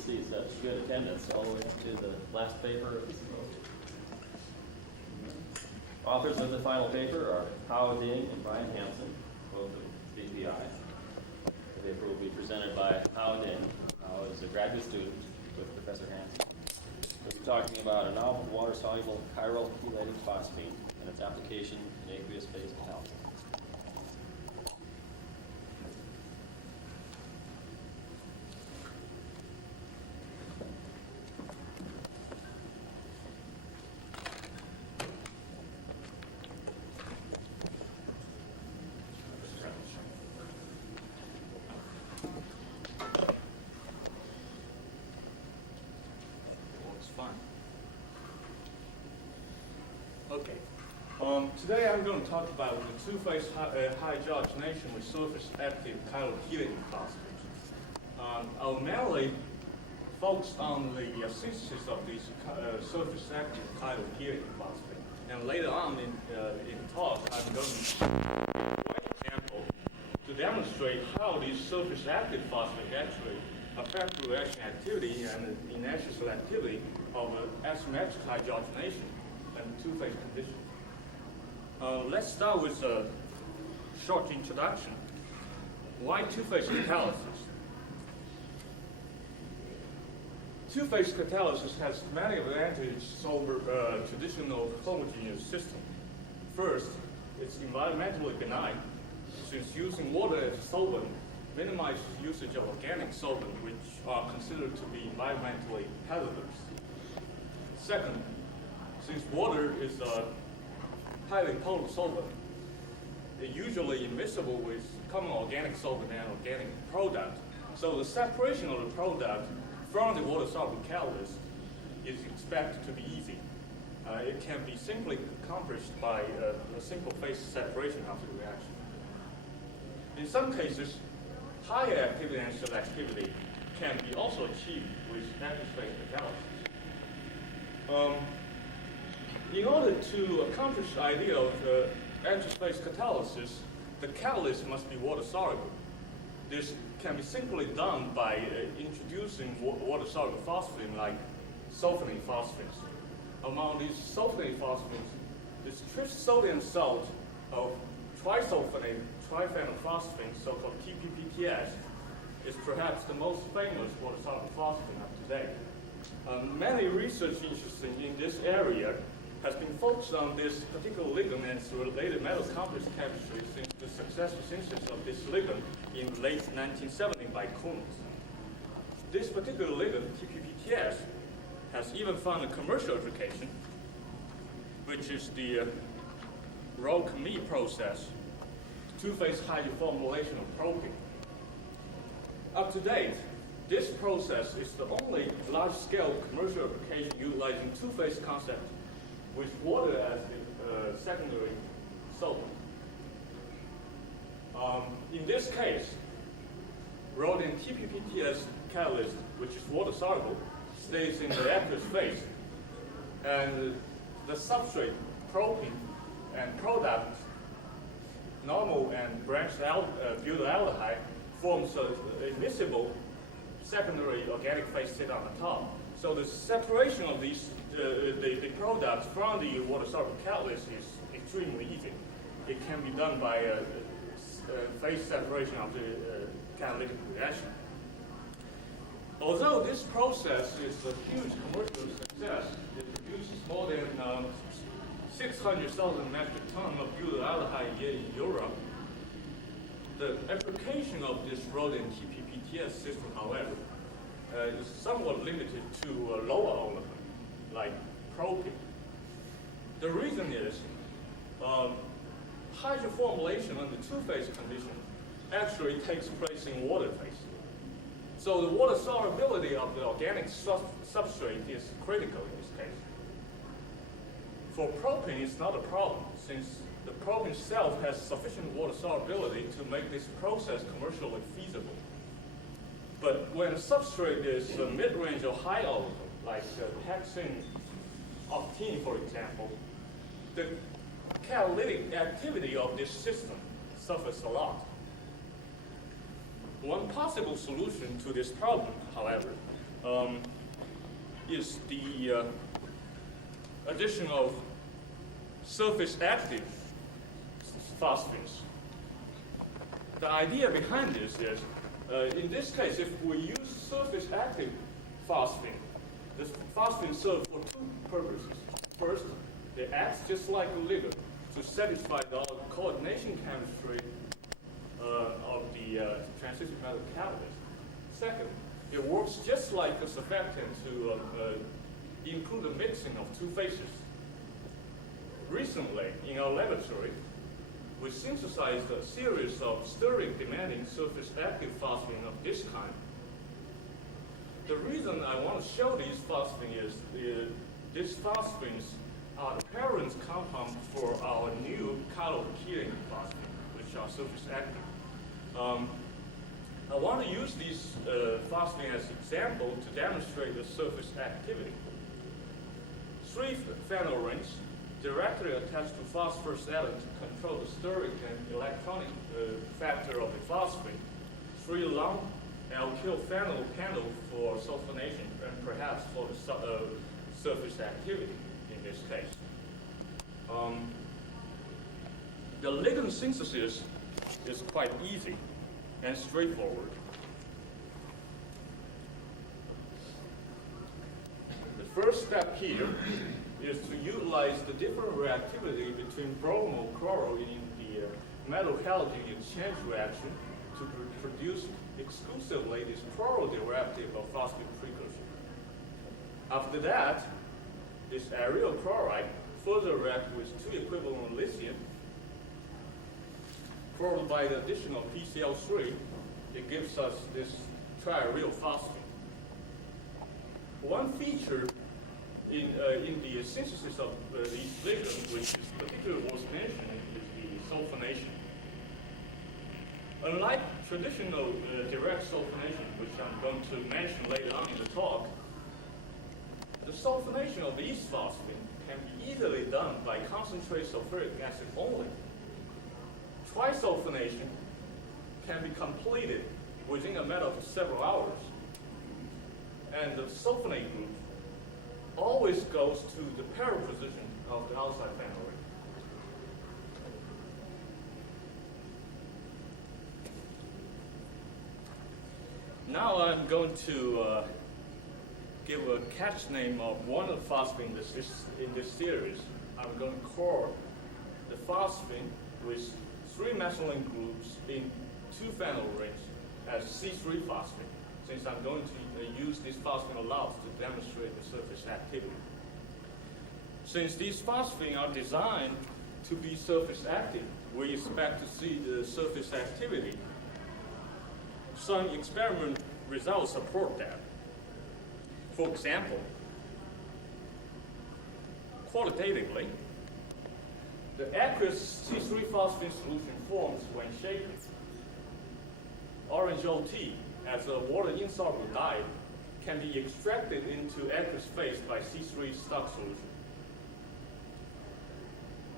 to see such good attendance all the way up to the last paper of this semester. Authors of the final paper are Har Ding and Brian Hansen, both of BPI. The paper will be presented by Har Ding, who is a graduate student with Professor Hansen. We'll be talking about a novel water-soluble chiral chelating phosphine and its application in aqueous phase catalysis. Okay. Today I'm going to talk about the two-phase hydrogenation with surface-active chiral chelating phosphates. I'll mainly focus on the synthesis of these surface-active chiral chelating phosphates. And later on in the talk, I'm going to use one example to demonstrate how these surface-active phosphates actually affect the reaction activity and the inertial selectivity of asymmetric hydrogenation and two-phase condition. Let's start with a short introduction. Why two-phase catalysis? Two-phase catalysis has many advantages over traditional homogeneous system. First, it's environmentally benign, since using water as a solvent minimizes usage of organic solvents, which are considered to be environmentally hazardous. Second, since water is a highly potent solvent, it's usually immiscible with common organic solvent and organic product. So the separation of the product from the water-soluble catalyst is expected to be easy. It can be simply accomplished by a simple phase separation after the reaction. In some cases, higher activity and selectivity can be also achieved with active phase catalysis. In order to accomplish the idea of active phase catalysis, the catalyst must be water-soluble. This can be simply done by introducing water-soluble phosphine like sulfonate phosphines. Among these sulfonate phosphines, this trisodium salt of trisulfonate triphenylphosphine, so-called TPPTS, is perhaps the most famous water-soluble phosphine of today. Many research interests in this area has been focused on this particular ligand and its related metal complex chemistry since the successful synthesis of this ligand in late 1970 by Kunz. This particular ligand, TPPTS, has even found a commercial application, which is the Roch-Me process, two-phase hydroformylation of propene. Up to date, this process is the only large-scale commercial application utilizing two-phase concept with water as the secondary solvent. In this case, rhodin TPPTS catalyst, which is water-soluble, stays in the aqueous phase, and the substrate propene and product normal and branched butyraldehyde forms an immiscible secondary organic phase state on the top. So the separation of these the products from the water-soluble catalyst is extremely easy. It can be done by phase separation of the catalytic reaction. Although this process is a huge commercial success, it produces more than 600,000 metric tons of butyraldehyde a year in Europe. The application of this rhodin TPPTS system, however, is somewhat limited to a lower element, like propene. The reason is hydroformylation under two-phase condition actually takes place in water phase. So the water solubility of the organic substrate is critical in this case. For propene, it's not a problem, since the propene itself has sufficient water solubility to make this process commercially feasible. But when a substrate is a mid-range or high element, like hexene, octene, for example, the catalytic activity of this system suffers a lot. One possible solution to this problem, however, is the addition of surface active phosphines. The idea behind this is, in this case, if we use surface active phosphine, this phosphine serves for two purposes. First, it acts just like a ligand to satisfy the coordination chemistry of the transition metal catalyst. Second, it works just like a surfactant to improve the mixing of two phases. Recently, in our laboratory, we synthesized a series of stirring-demanding surface-active phosphine of this kind. The reason I want to show these phosphines is these phosphines are the parent compound for our new chiral chelating phosphine, which are surface-active. I want to use these phosphine as an example to demonstrate the surface activity. 3 phenyl rings directly attached to phosphorus atom to control the steric and electronic factor of the phosphine. 3 long alkyl phenyl panel for sulfonation and perhaps for the surface activity in this case. The ligand synthesis is quite easy and straightforward. The first step here is to utilize the different reactivity between bromo-chloro in the metal halogen exchange reaction to produce exclusively this chloro derivative of phosphate precursor. After that, this aryl chloride further reacts with 2 equivalent lithium, followed by the addition of PCl3. It gives us this triaryl phosphine. One feature in the synthesis of these ligands, which is particularly worth mentioning, is the sulfonation. Unlike traditional direct sulfonation, which I'm going to mention later on in the talk, the sulfonation of these phosphines can be easily done by concentrate sulfuric acid only. Trisulfonation can be completed within a matter of several hours. And the sulfonate group always goes to the para position of the outside phenyl ring. Now I'm going to give a catch name of one of the phosphine in this series. I'm going to call the phosphine with 3 methylene groups in 2 phenyl rings as C3 phosphine, since I'm going to use this phosphine a lot to demonstrate the surface activity. Since these phosphines are designed to be surface active, we expect to see the surface activity. Some experiment results support that. For example, qualitatively, the aqueous C3 phosphine solution forms when shaken. Orange OT, as a water-insoluble dye, can be extracted into aqueous phase by C3 stock solution.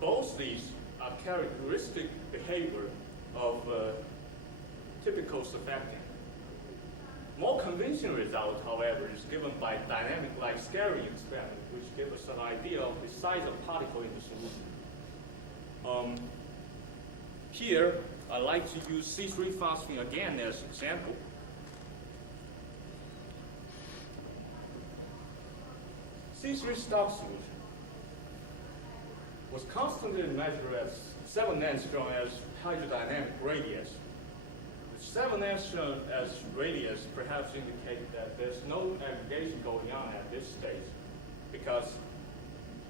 Both these are characteristic behavior of typical surfactant. More convincing result, however, is given by dynamic light scattering experiment, which gives us an idea of the size of particle in the solution. Here, I like to use C3 phosphine again as an example. C3 stock solution was constantly measured at 7 angstrom as hydrodynamic radius. The 7 angstrom as radius perhaps indicate that there's no aggregation going on at this stage, because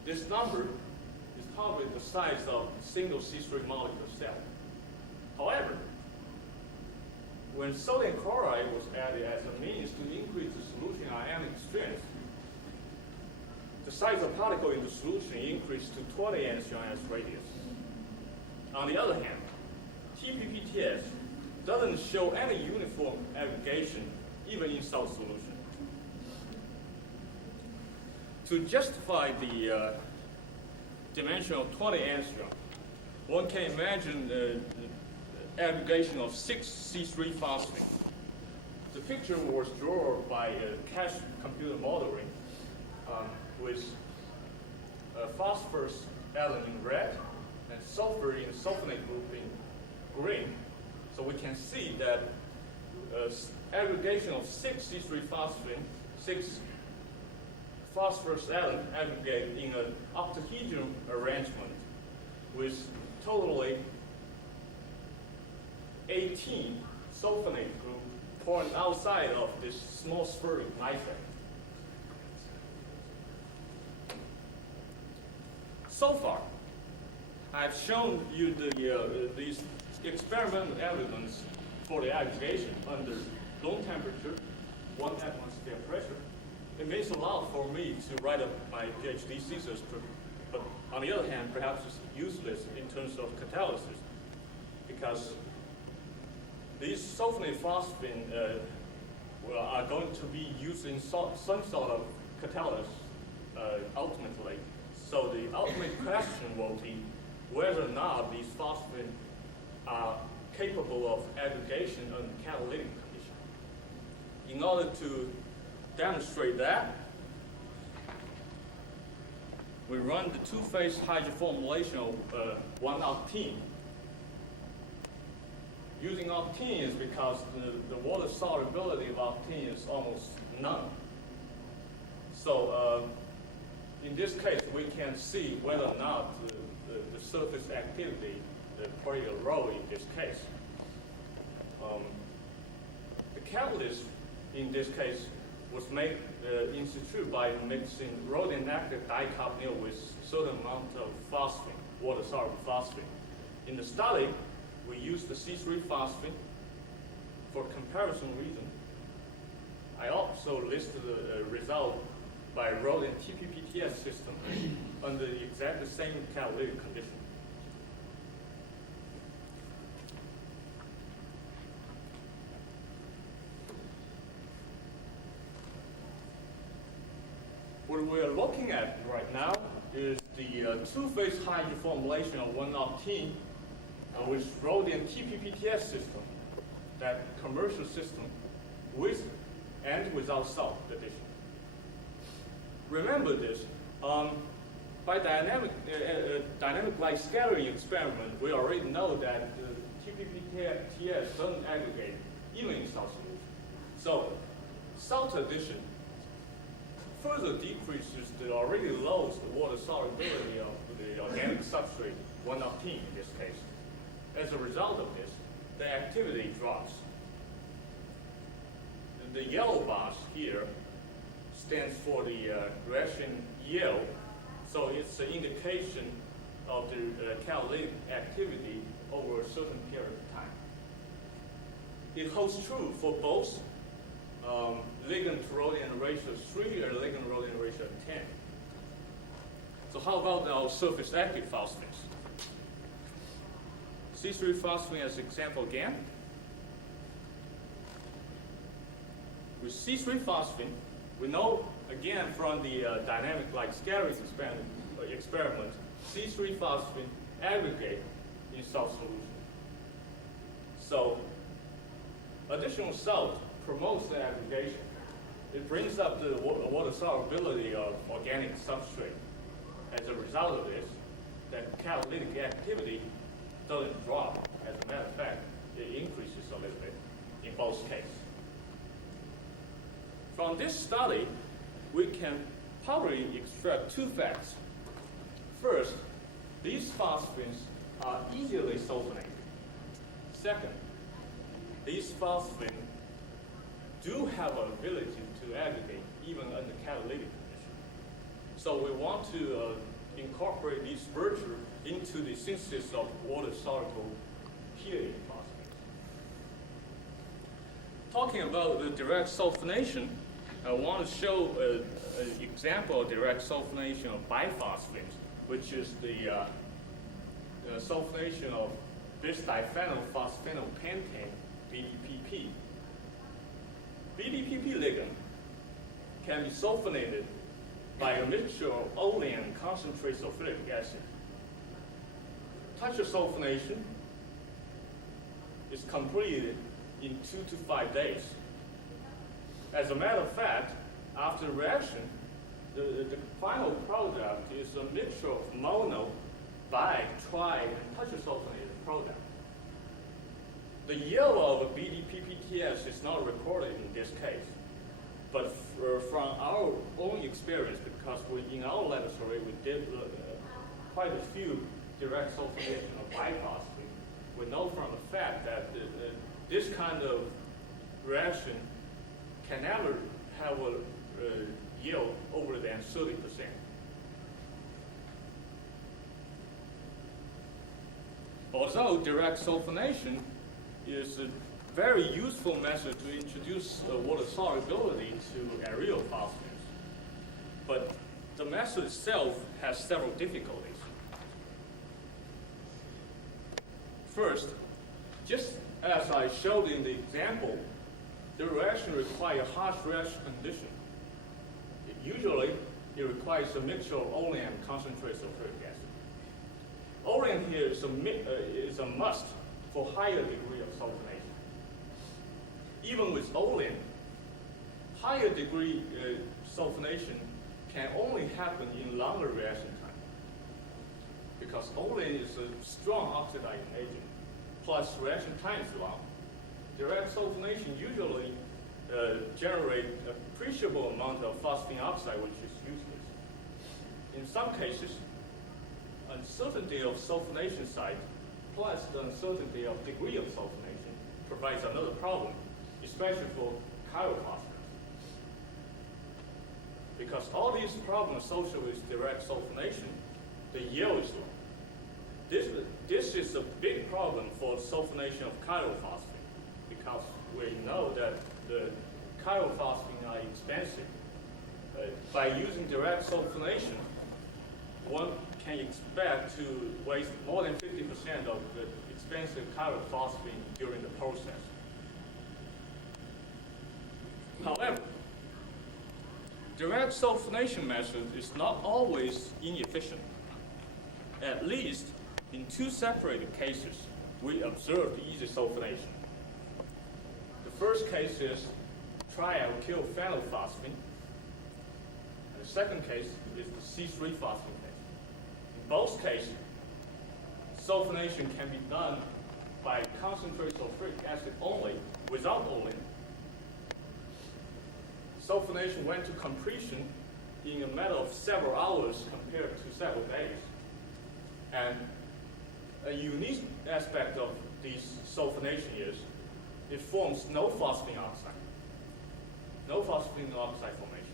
this number is probably the size of a single C3 molecule cell. However, when sodium chloride was added as a means to increase the solution ionic strength, the size of particle in the solution increased to 20 angstrom as radius. On the other hand, TPPTS doesn't show any uniform aggregation even in salt solution. To justify the dimension of 20 angstrom, one can imagine the aggregation of 6 C3 phosphine. The picture was drawn by cache computer modeling with phosphorus element in red and sulfur in sulfonate group in green. So we can see that aggregation of 6 C3-phosphine, 6 phosphorus element aggregate in an octahedron arrangement with totally 18 sulfonate group pouring outside of this small spheric nitrate. So far, I've shown you these experimental evidence for the aggregation under low temperature, 1 atmosphere pressure. It means a lot for me to write up my PhD thesis, but on the other hand, perhaps it's useless in terms of catalysis, because these sulfonate phosphine are going to be used in some sort of catalyst ultimately. So the ultimate question will be whether or not these phosphine are capable of aggregation under catalytic condition. In order to demonstrate that, we run the two-phase hydroformylation of 1-octene. Using octene is because the water solubility of octene is almost none. So in this case, we can see whether or not the surface activity played a role in this case. The catalyst in this case was made in situ by mixing rhodium active dicarbonyl with a certain amount of phosphine, water-soluble phosphine. In the study, we used the C3-phosphine for comparison reason. I also listed the result by rhodium TPPTS system under exactly the same catalytic condition. What we're looking at right now is the two-phase hydroformylation of 1-octene with rhodium TPPTS system, that commercial system with and without salt addition. Remember this, by dynamic light scattering experiment, we already know that the TPPTS doesn't aggregate even in salt solution. So salt addition further decreases the already low water solubility of the organic substrate, 1-octene in this case. As a result of this, the activity drops. The yellow bars here stands for the reaction yield, so it's an indication of the catalytic activity over a certain period of time. It holds true for both ligand to rhodium ratio 3 and ligand rhodium ratio 10. So how about our surface active phosphines? C3-phosphine as example again. With C3-phosphine, we know again from the dynamic light scattering experiment, C3-phosphine aggregate in salt solution. So additional salt promotes the aggregation. It brings up the water solubility of organic substrate. As a result of this, that catalytic activity doesn't drop. As a matter of fact, it increases a little bit in both cases. From this study, we can probably extract two facts. First, these phosphines are easily sulfonated. Second, these phosphines do have an ability to aggregate even under catalytic conditions. So we want to incorporate these virtues into the synthesis of water-soluble chelating phosphines. Talking about the direct sulfonation, I want to show an example of direct sulfonation of biphosphines, which is the sulfonation of this diphenylphosphenolpentane, BDPP. BDPP ligand can be sulfonated by a mixture of olein and concentrate sulfuric acid. Toucher sulfonation is completed in 2 to 5 days. As a matter of fact, after reaction, the final product is a mixture of mono, bi, tri, and tetrasulfonated product. The yield of BDPPTS is not recorded in this case, but from our own experience, because in our laboratory we did quite a few direct sulfonation of biphosphate, we know from the fact that this kind of reaction can never have a yield over than 30%. Although direct sulfonation is a very useful method to introduce water solubility to aerial phosphines, but the method itself has several difficulties. First, just as I showed in the example, the reaction requires harsh reaction condition. Usually, it requires a mixture of olein and concentrate sulfuric acid. Olein here is a must for higher degree of sulfonation. Even with olein, higher degree sulfonation can only happen in longer reaction time, because olein is a strong oxidizing agent, plus reaction time is long. Direct sulfonation usually generate appreciable amount of phosphine oxide, which is useless. In some cases, uncertainty of sulfonation site plus the uncertainty of degree of sulfonation provides another problem, especially for chiral phosphines. Because all these problems associated with direct sulfonation, the yield is low. This is a big problem for sulfonation of chiral phosphine, because we know that the chiral phosphine are expensive. By using direct sulfonation, one can expect to waste more than 50% of the expensive chiral phosphine during the process. However, direct sulfonation method is not always inefficient. At least in two separated cases, we observed easy sulfonation. The first case is trialkyl phenylphosphine. And the second case is the C3 phosphine case. In both cases, sulfonation can be done by concentrated sulfuric acid only, without olein. Sulfonation went to completion in a matter of several hours compared to several days. And a unique aspect of this sulfonation is it forms no phosphine oxide. No phosphine oxide formation.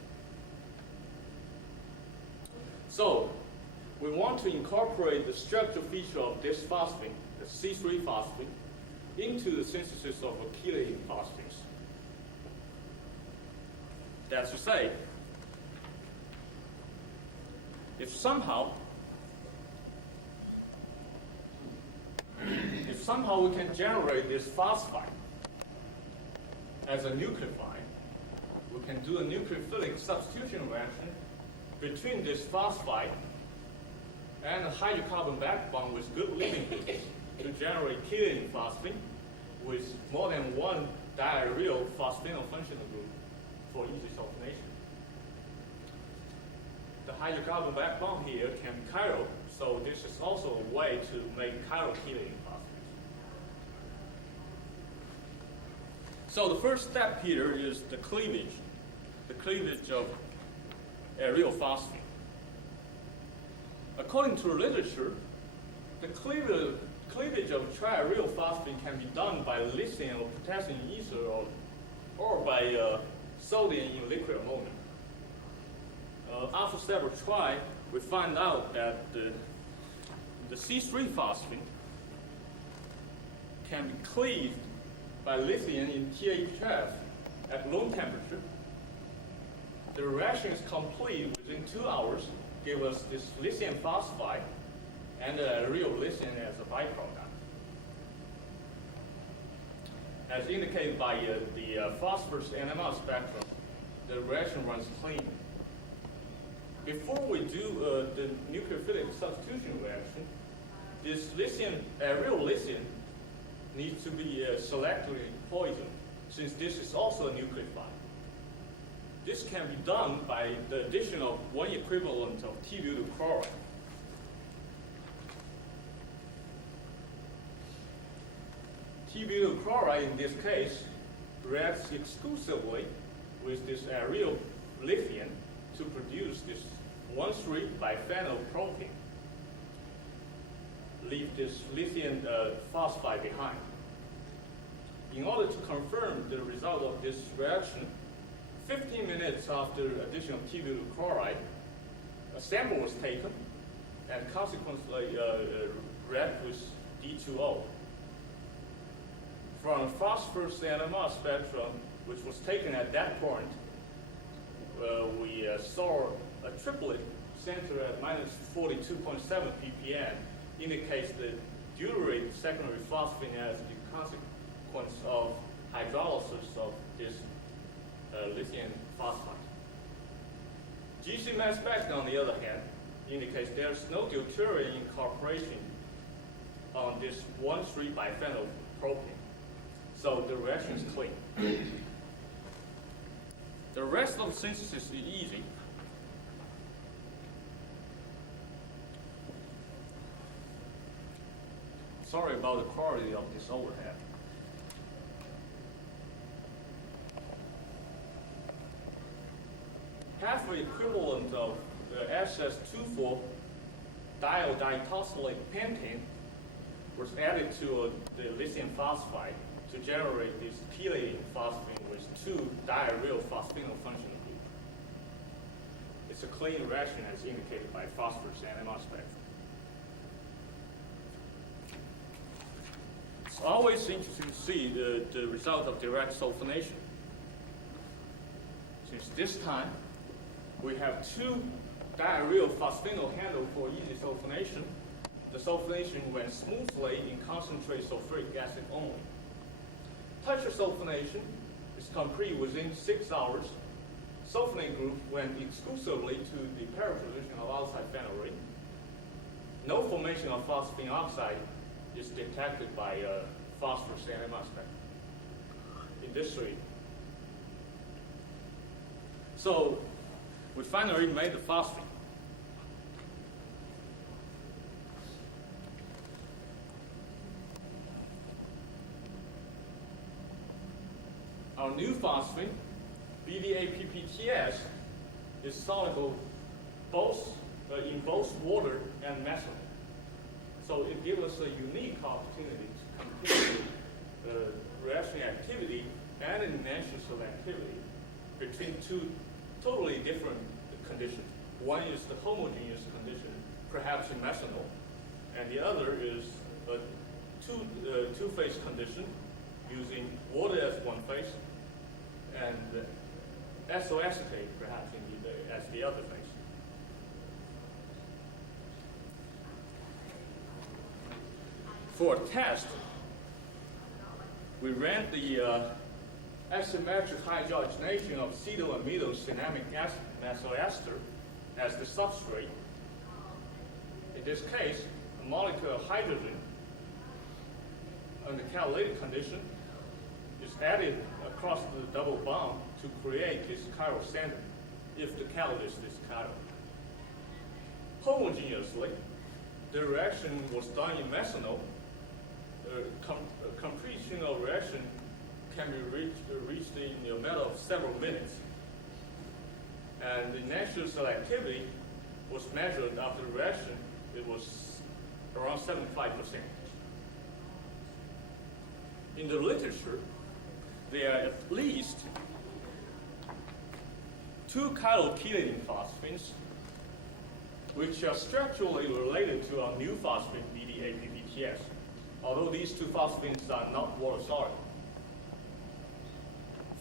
So, we want to incorporate the structural feature of this phosphine, the C3 phosphine, into the synthesis of a chelating phosphines. That's to say, if somehow we can generate this phosphide as a nucleophile, we can do a nucleophilic substitution reaction between this phosphide and a hydrocarbon backbone with good leaving groups to generate chelating phosphine with more than one diaryl phosphenyl functional group for easy sulfonation. The hydrocarbon backbone here can be chiral, so this is also a way to make chiral chelating phosphines. So the first step here is the cleavage of aryl phosphine. According to the literature, the cleavage of triaryl phosphine can be done by lithium or potassium ether or by sodium in liquid ammonia. After several tries, we find out that the C3 phosphine can be cleaved by lithium in THF at room temperature. The reaction is complete within 2 hours, give us this lithium phosphide and real lithium as a byproduct. As indicated by the phosphorus NMR spectrum, the reaction runs clean. Before we do the nucleophilic substitution reaction, this lithium, real lithium, needs to be selectively poisoned, since this is also a nucleophile. this can be done by the addition of one equivalent of T-butyl chloride. T-butyl chloride in this case reacts exclusively with this aryl lithium to produce this 1,3-biphenylpropene. Leave this lithium phosphide behind. In order to confirm the result of this reaction, 15 minutes after addition of T-butyl chloride, a sample was taken and consequently read with D2O. From a phosphorus NMR spectrum, which was taken at that point, we saw a triplet centered at minus 42.7 ppm, indicates the deuterated secondary phosphine as the consequence of hydrolysis of this lithium phosphide. GC mass spec, on the other hand, indicates there's no deuterium incorporation on this 1,3-biphenylpropene. So the reaction is clean. The rest of the synthesis is easy. Sorry about the quality of this overhead. Half the equivalent of the SS24 diioditosylate pentane was added to the lithium phosphide to generate this chelating phosphine with two diaryl phosphenyl functional group. It's a clean reaction as indicated by phosphorus NMR spectrum. It's always interesting to see the result of direct sulfonation. Since this time, we have two diaryl phosphenyl handle for easy sulfonation. The sulfonation went smoothly in concentrated sulfuric acid only. Toucher sulfonation is complete within 6 hours. Sulfonate group went exclusively to the paraposition of outside phenyl ring. No formation of phosphine oxide is detected by phosphorus NMR spectrum in this reading. So we finally made the phosphine. Our new phosphine, BDAPPTS, is soluble in both water and methanol. So it gives us a unique opportunity to compare the reaction activity and enantiomer selectivity between two totally different conditions. One is the homogeneous condition, perhaps in methanol, and the other is a two-phase condition using water as one phase and ethyl acetate perhaps as the other phase. For a test, we ran the asymmetric hydrogenation of acetylamidose cinnamic acid methyl ester as the substrate. In this case, a molecule of hydrogen under catalytic condition is added across the double bond to create this chiral center if the catalyst is chiral. Homogeneously, the reaction was done in methanol. Completion of reaction can be reached in a matter of several minutes. And the natural selectivity was measured after the reaction. It was around 75%. In the literature, there are at least two chiral chelating phosphines which are structurally related to our new phosphine, BDAPPTS, although these two phosphines are not water soluble.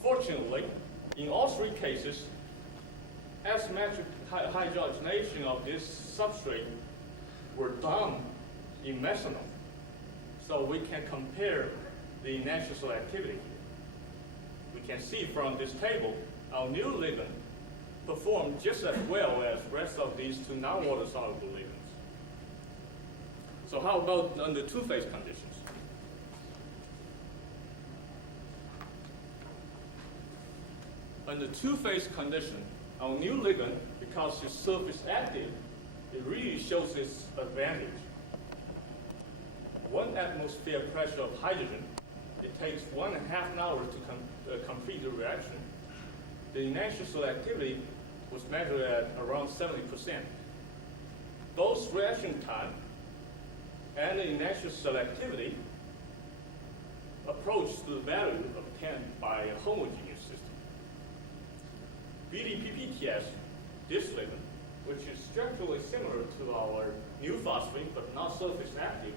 Fortunately, in all three cases, asymmetric hydrogenation of this substrate were done in methanol, so we can compare the natural selectivity. We can see from this table, our new ligand performed just as well as the rest of these two non-water soluble ligands. So how about under two-phase conditions? Under two-phase condition, our new ligand, because it's surface active, it really shows its advantage. 1 atmosphere pressure of hydrogen, it takes 1.5 hours to complete the reaction. The initial selectivity was measured at around 70%. Both reaction time and the initial selectivity approach to the value obtained by a homogeneous system. BDPPTS, this ligand, which is structurally similar to our new phosphine but not surface active,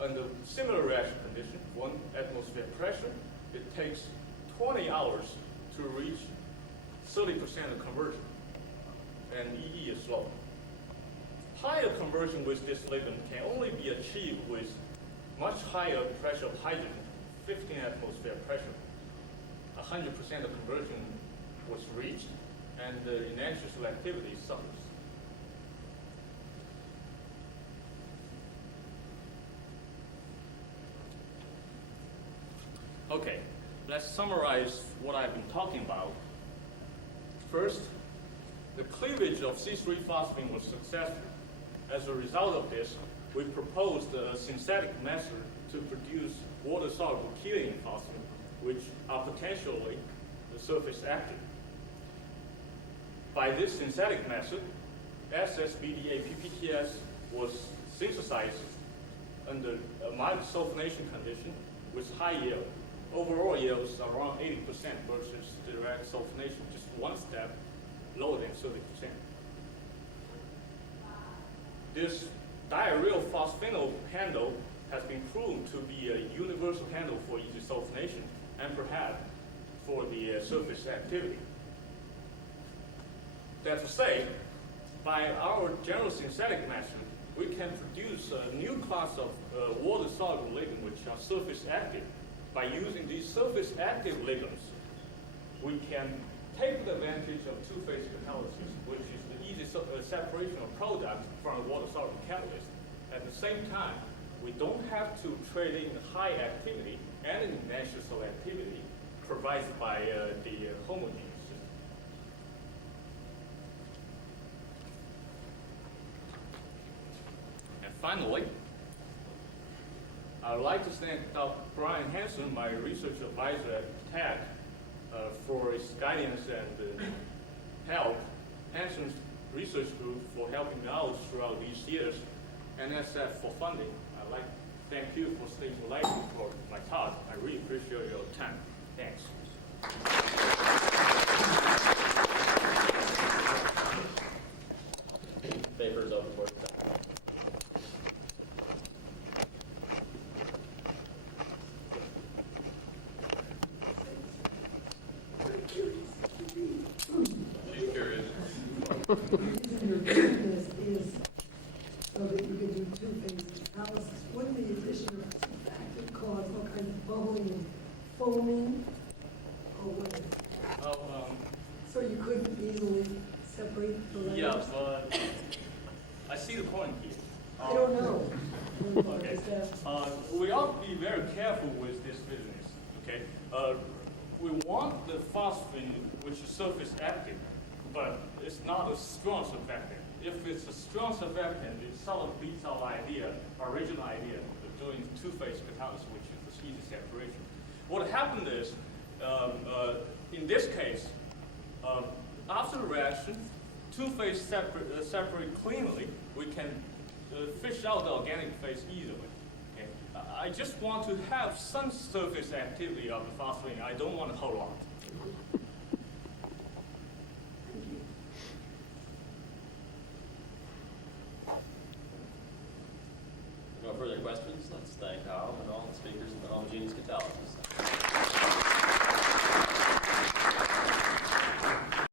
under similar reaction condition, 1 atmosphere pressure, it takes 20 hours to reach 30% of conversion, and EE is low. Higher conversion with this ligand can only be achieved with much higher pressure of hydrogen, 15 atmosphere pressure. 100% of conversion was reached, and the initial selectivity suffers. Okay, let's summarize what I've been talking about. First, the cleavage of C3-phosphine was successful. As a result of this, we proposed a synthetic method to produce water-soluble chelating phosphine, which are potentially the surface active. By this synthetic method, SSBDA-PPTS was synthesized under a mild sulfonation condition with high yield. Overall yields around 80% versus direct sulfonation, just one step lower than 30%. This diaryl phosphenyl handle has been proven to be a universal handle for easy sulfonation and perhaps for the surface activity. That's to say, by our general synthetic method, we can produce a new class of water-soluble ligands which are surface active. By using these surface active ligands, we can take advantage of two-phase catalysis, which is the easy separation of product from a water-soluble catalyst. At the same time, we don't have to trade in high activity and an initial selectivity provided by the homogeneous system. And finally, I would like to thank Dr. Brian Hansen, my research advisor at TAC, for his guidance and help. Hansen's research group for helping me out throughout these years, and NSF for funding. I'd like to thank you for staying so late for my talk. I really appreciate your time. Thanks. Papers open for Your business is so that you can do two-phase catalysis. Wouldn't the addition of surfactant cause all kinds of bubbling and foaming? Or would it? So you couldn't easily separate the layers? Yeah, but I see the point here. I don't know. Okay. We ought to be very careful with this business. Okay. We want the phosphine, which is surface active, but it's not a strong surfactant. If it's a strong surfactant, it sort of beats our original idea of doing two-phase catalysis, which is the easy separation. What happened is, in this case, after the reaction, two-phase separate cleanly, we can fish out the organic phase easily. Okay? I just want to have some surface activity of the phosphine. I don't want a whole lot. No further questions? Let's thank Hao and all the speakers in the homogeneous catalysis.